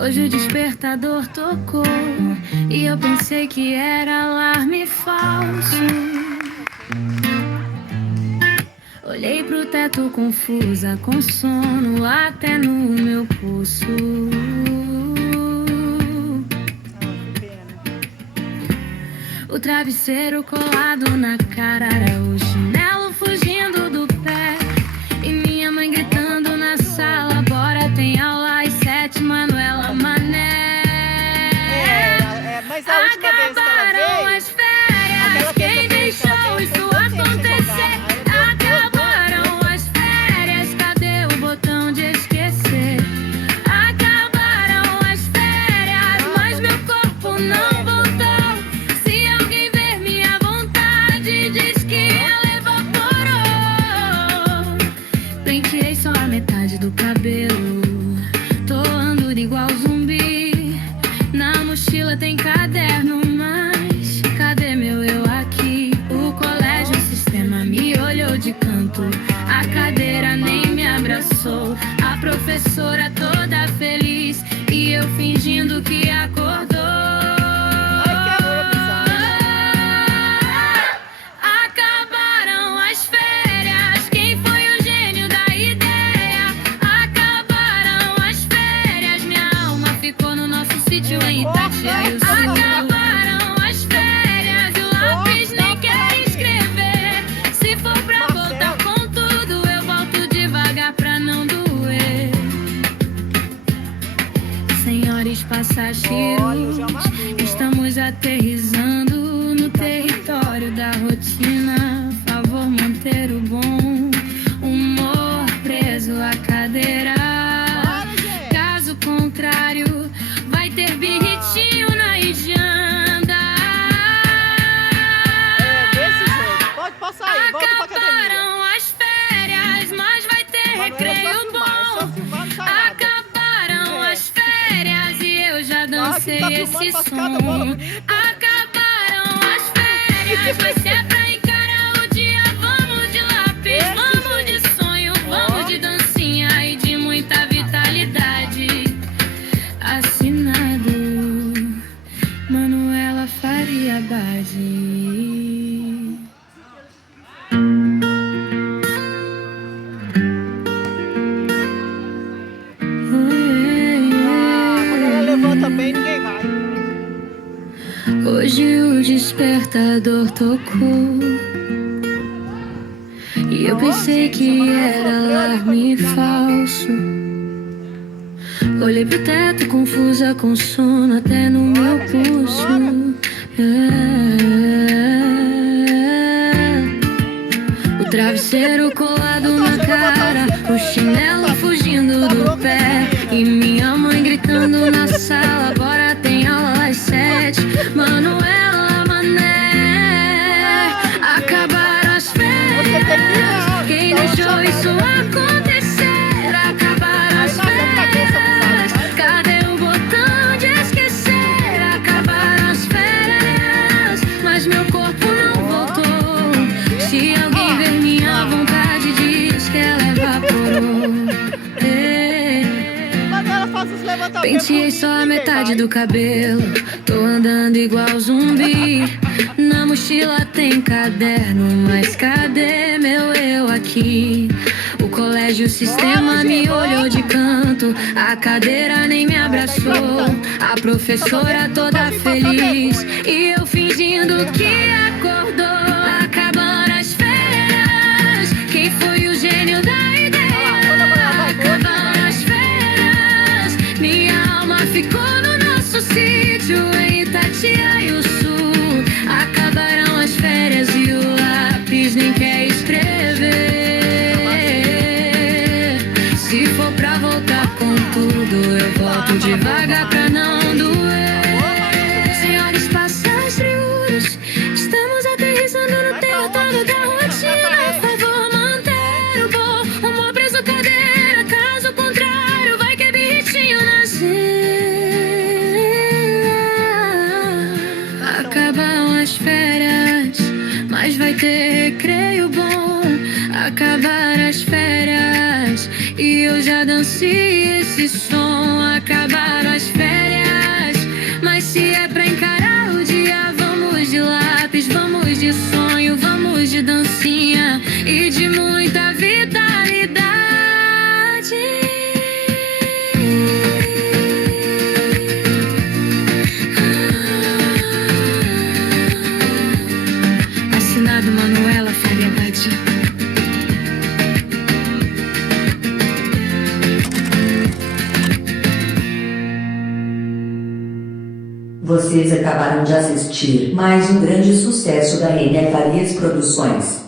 Hoje o despertador tocou e eu pensei que era alarme falso. Olhei pro teto confusa, com sono até no meu pulso. O travesseiro colado na cara era o chinelo fugindo do pé. E minha mãe gritando na sala: bora, tem aula às 7, Manuela Mané. Mas a última vez que ela veio, as férias, quem deixou isso acontecer? Acabaram as férias, cadê o botão de esquecer? Acabaram as férias, mas meu corpo não voltou. Se alguém ver minha vontade, diz que ela evaporou. Penteei só a metade do cabelo, tô andando igual zumbi. Na mochila tem caderno, mas cadê meu eu aqui? O colégio, o sistema me olhou de canto, a cadeira nem me abraçou. A professora toda feliz e eu fingindo que acordou. Acabaram as férias, quem foi o gênio da ideia? Acabaram as férias, minha alma ficou no nosso sítio em Itatiaia. Acabaram as férias e o lápis nem quer escrever. Se for pra voltar com tudo, eu volto devagar pra não doer. Senhores passageiros, estamos aterrissando no território da rotina. Favor manter o bom humor preso à cadeira. Caso contrário, vai ter birritinho na Ijanda. desse jeito. Pode passar aí, volta pra academia. Acabaram as férias, mas vai ter recreio bom. Acabaram as férias e eu já dancei esse som. Acabaram as férias, mas se é pra encarar o dia, vamos de lápis, vamos de sonho, vamos de dancinha e de muita vitalidade. Assinado Manuela Faria Bade. Quando ela levanta bem, ninguém vai. Hoje o despertador tocou e eu pensei que era alarme falso. Olhei pro teto confusa, com sono até no meu pulso. O travesseiro colado na cara, o chinelo fugindo do pé. E minha mãe gritando na sala: bora, tem aula às 7, Manuela Mané. Acabaram as férias, quem deixou isso acontecer? Acabaram as férias, cadê o botão de esquecer? Acabaram as férias, mas meu corpo não voltou. Se alguém ver minha vontade, diz que ela evaporou. Penteei só a metade do cabelo, tô andando igual zumbi. Na mochila tem caderno, mas cadê meu eu aqui? O colégio, o sistema me olhou de canto, a cadeira nem me abraçou. A professora toda feliz e eu fingindo que acordou. Acabaram as férias, quem foi o gênio da ideia? Acabaram as férias, minha alma ficou no nosso sítio em Itatiaia Sul. Acabaram as férias e o lápis nem quer escrever. Se for pra voltar com tudo, eu volto devagar pra não doer. Senhores passageiros, estamos aterrissando no território da rotina. Favor manter o bom humor preso à cadeira. Caso contrário, vai que birritinho nascer. Acabam as férias, mas vai ter recreio bom. Acabaram as férias e eu já dancei esse som. Acabaram as férias. e de muita vitalidade. Assinado Manuela Faria Badia. Vocês acabaram de assistir mais um grande sucesso da N. Farias Produções.